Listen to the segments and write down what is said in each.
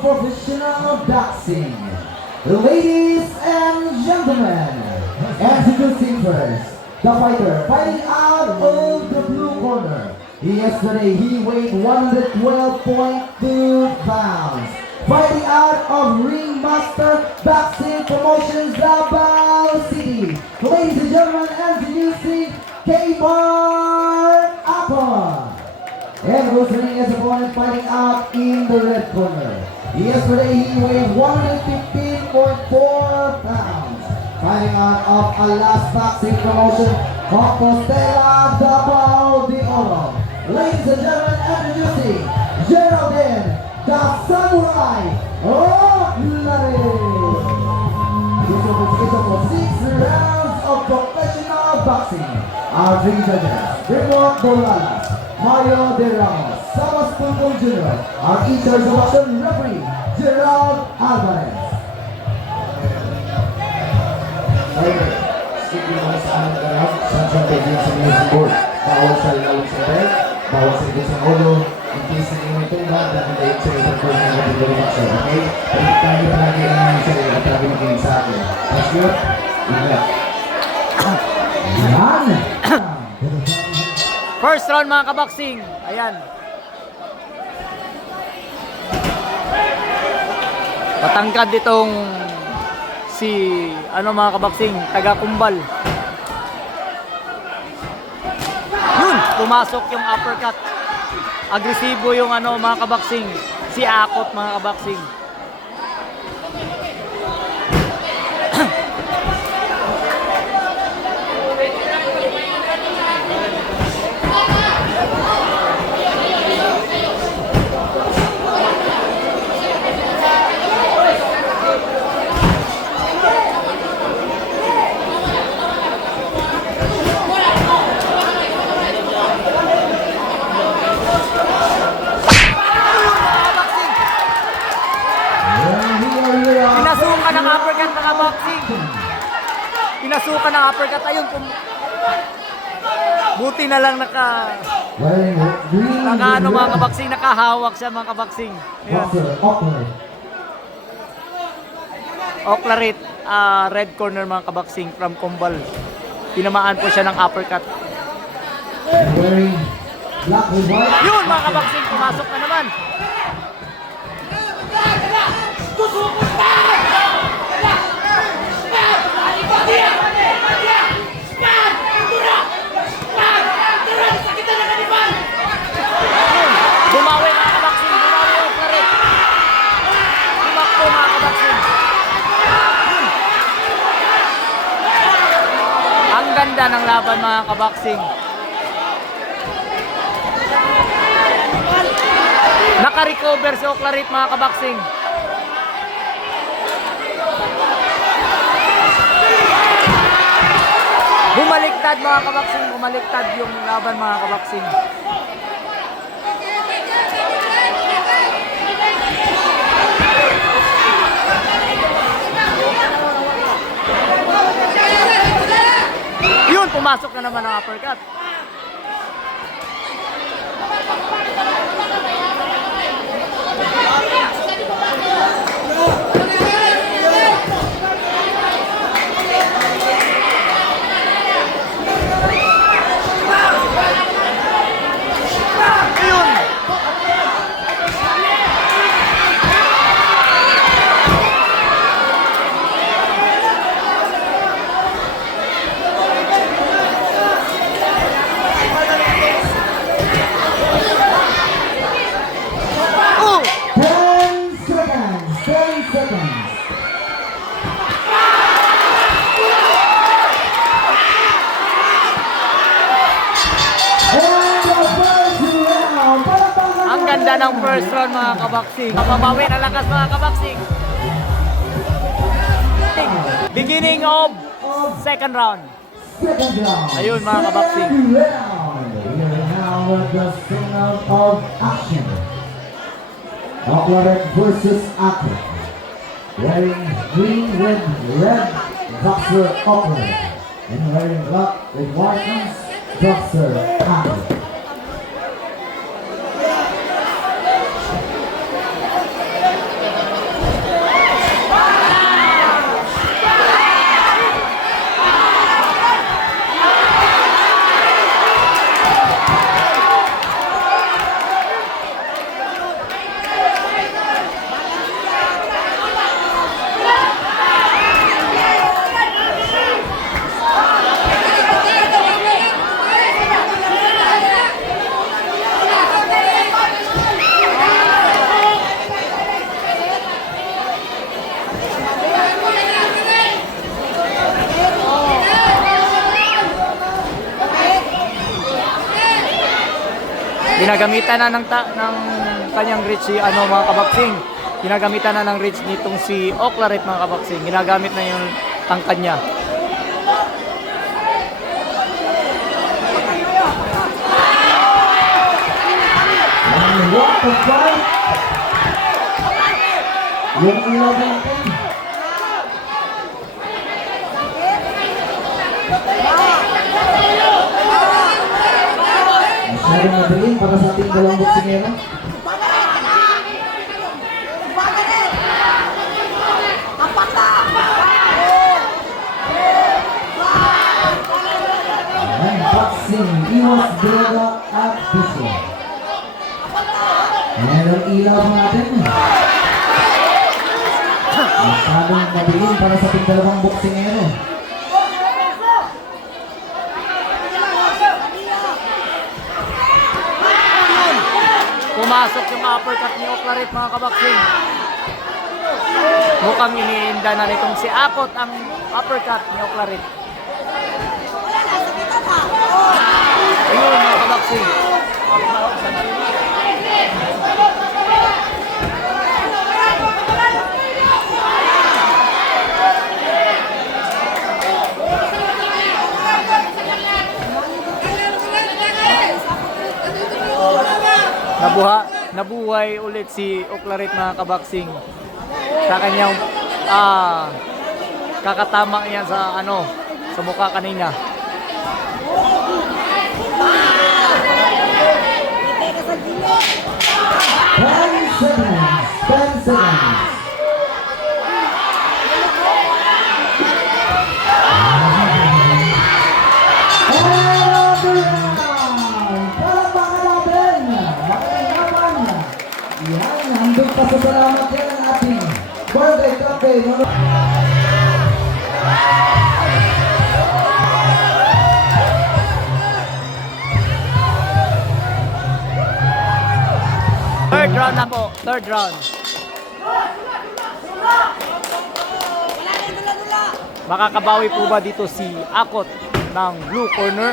professional boxing. Ladies and gentlemen, introducing first, the fighter fighting out of the blue corner. Yesterday, he weighed 112.2 pounds. Fighting out of Ringmaster Boxing Promotions, Davao City. Ladies and gentlemen, introducing K-Bar Apa. And returning his opponent fighting out in the red corner. Yesterday, he weighed 115.4 pounds. Fighting out of Alas Boxing Promotion, Compostela, Davao de Oro. Ladies and gentlemen, introducing Geraldine, the Samurai Oclare. This was 6 rounds of professional boxing. Our three judges, Raymond Dolalas, Mario De Ramos, Samas Pulpul Jr., our in-charge of action referee, Gerald Alvarez. Sige naman sa aming garap, sa pagiging sa music board. Bawal sa lalong sa bed, bawal sa ikot sa ulo, in case na yung tumba, dahil dahil sa itong board ng ating gawin. Okay? Pagkat tayo palagi ang mga sarili at tabi makinig sa akin. That's good? Ingat. Yan! First round mga kaboxing. Ayan. Patangkad itong si mga kaboxing, taga Kumbal. Yun, pumasok yung uppercut. Agresibo yung mga kaboxing, si Akot mga kaboxing. Pinasukan ng uppercut mga boxing. Pinasukan ng uppercut. Ayun, buti na lang mga kaboxing, nakahawak siya mga kaboxing. Oclarit, red corner mga kaboxing from Kumbal. Tinamaan po siya ng uppercut. Yun mga kaboxing, pumasok na naman. Bumawi mga kaboxing, bumawi yung Oclarit. Tumakbo mga kaboxing. Ang ganda ng laban mga kaboxing. Naka-recover si Oclarit mga kaboxing. Bumaliktad mga kaboxing, bumaliktad yung laban mga kaboxing. Yun, pumasok na naman ang uppercut. Ganda ng first round mga kaboxing. Mababawi na lakas mga kaboxing. Beginning of second round. Ayun mga kaboxing. Oclarit versus Akot. Wearing green with red, boxer Oclarit. And wearing black with white, boxer Akot. Ginagamitan na ng kanyang reach si mga kabaksing. Ginagamitan na ng reach nitong si Oclaret mga kabaksing. Ginagamit na yung tangkad niya. What the fight? Yung ilaw natin. Masyadong madaling para sa ating dalawang boksingero. Unboxing, Iwas Droga at Piso. Ayan ang ilaw natin. Masyadong madaling para sa ating dalawang boksingero. Pumasok yung uppercut ni Oclaret mga kabaksing. Mukhang iniinda na nitong si Akot ang uppercut ni Oclaret. Ayun mga kabaksing. Nabuhay ulit si Oclaret mga kabaksing sa kanyang kakatama yan sa sa mukha kanina. 10 seconds. Yan, handog pasasalamat yan ang ating birthday campaign. Third round na po, third round. Makakabawi po ba dito si Akot ng blue corner?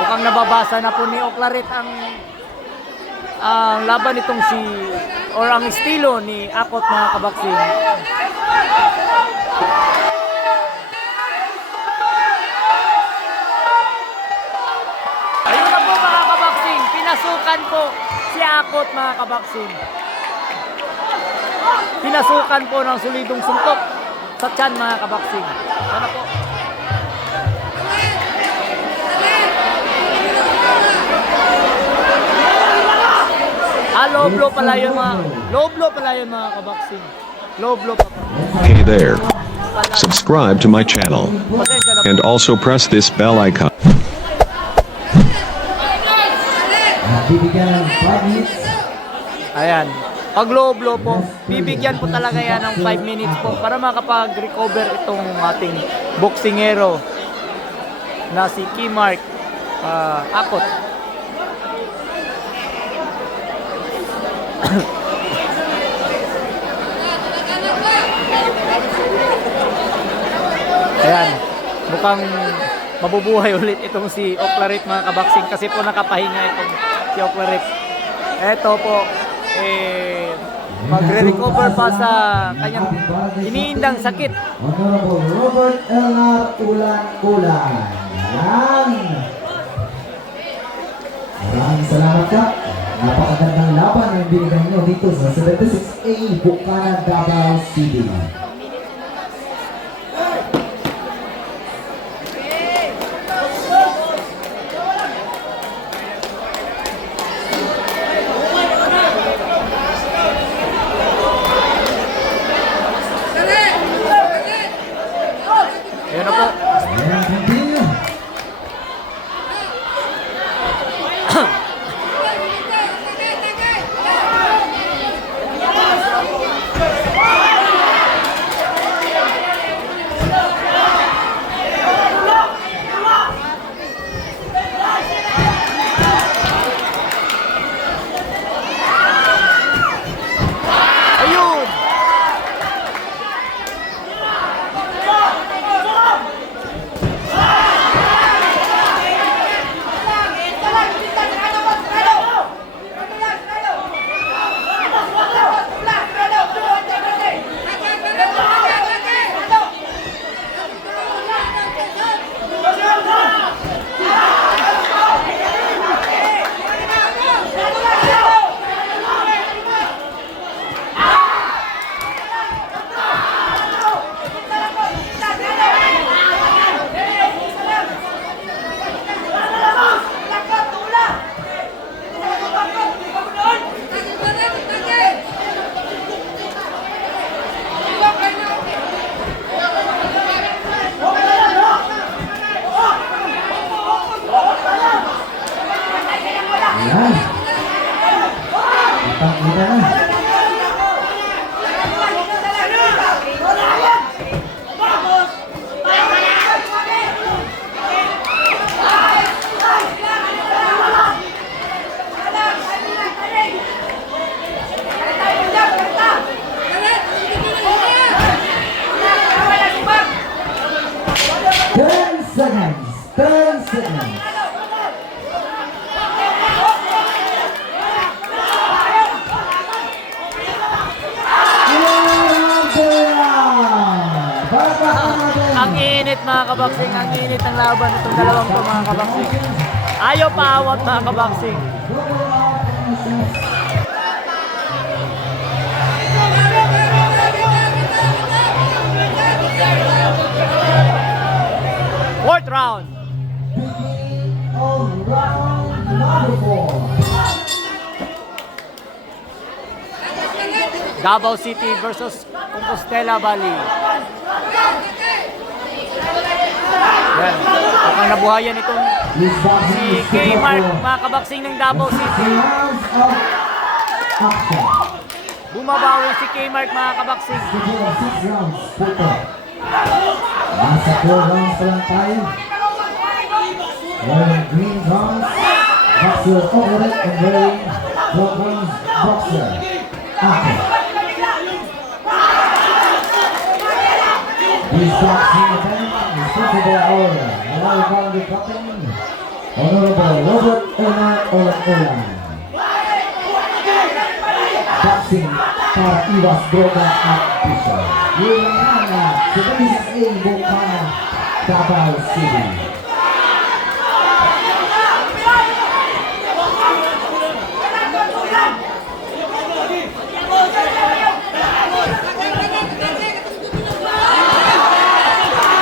Mukhang nababasa na po ni Oclaret ang laban nitong ang estilo ni Akot mga kabaksing. Ayun na po mga kabaksing, pinasukan po si Akot mga kabaksing. Pinasukan po ng solidong suntok sa tiyan mga kabaksing. Ano po? Low blow pala yun mga kabaksing. Low blow pa. Hey there. Subscribe to my channel. And also press this bell icon. Bibigyan ng 5 minutes. Ayan. Pag low blow po, bibigyan po talaga yan ng 5 minutes po para makapag-recover itong ating boksingero na si Keymark Akot. Ayan, mukhang mabubuhay ulit itong si Oclaret mga kabaksing kasi po nakapahinga itong si Oclaret. Eto po, magre-recover pa sa kanyang iniindang sakit. Honorable Robert Elnar Ulan-Ulan. Yan. Maraming salamat ka. Napakagandang laban ang binigay nyo dito sa 76A Bukana, Davao City. 10 seconds. Ang init mga kabaksing, ang init ng laban itong dalawang to mga kabaksing. Ayaw paawat mga kabaksing. Fourth round. Beginning of round number 4. Davao City versus Compostela Valley. Yan. Mukhang nabuhayan itong si K-Mark, mga kabaksing ng Davao City. Rounds of action. Bumabawi si K-Mark, mga kabaksing. Schedule of 6 rounds. Puto. Nasa 4 rounds pa lang tayo. Wearing green guns, boxer opponent and wearing black guns, boxer. Action. This boxing event is sponsored by our well-rounded captain, Honorable Robert Omar Olan. Boxing para iwas droga at bisyo. Yung mga sa 26A Bukana, Davao City.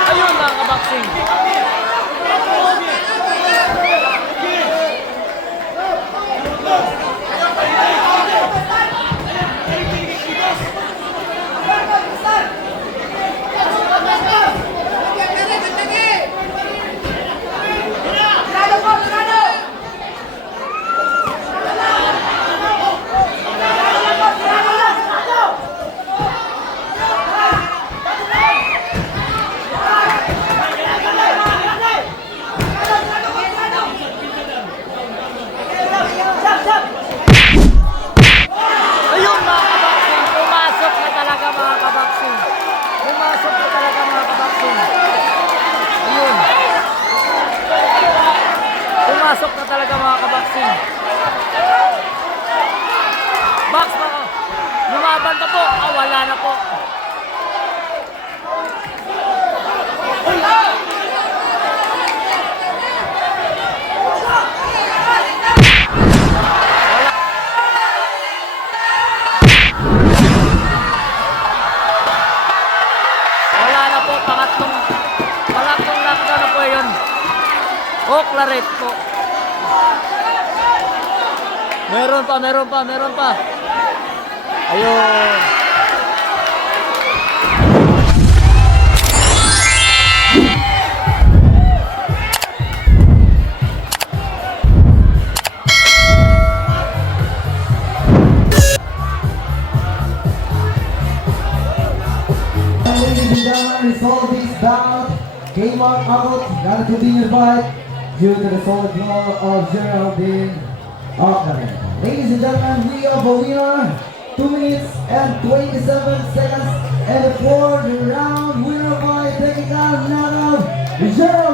Ayun mga kabaksing. Ayun mga kabaksing, pumasok na talaga mga kabaksing. Pumasok na talaga mga kabaksing. Ayun. Pumasok na talaga mga kabaksing. Box mga. Lumaban pa po. Ah, wala na po. Wala na po, pangatlong lockdown na po yun. O, claret po. Meron pa. Ayun. Ladies and gentlemen, resolve this bout. K-Mark out. Gotta continue the fight due to the solid blow of Geraldine Ockman. Ladies and gentlemen, we have a winner. 2 minutes and 27 seconds. And the fourth round winner by technical knockout, Geraldine.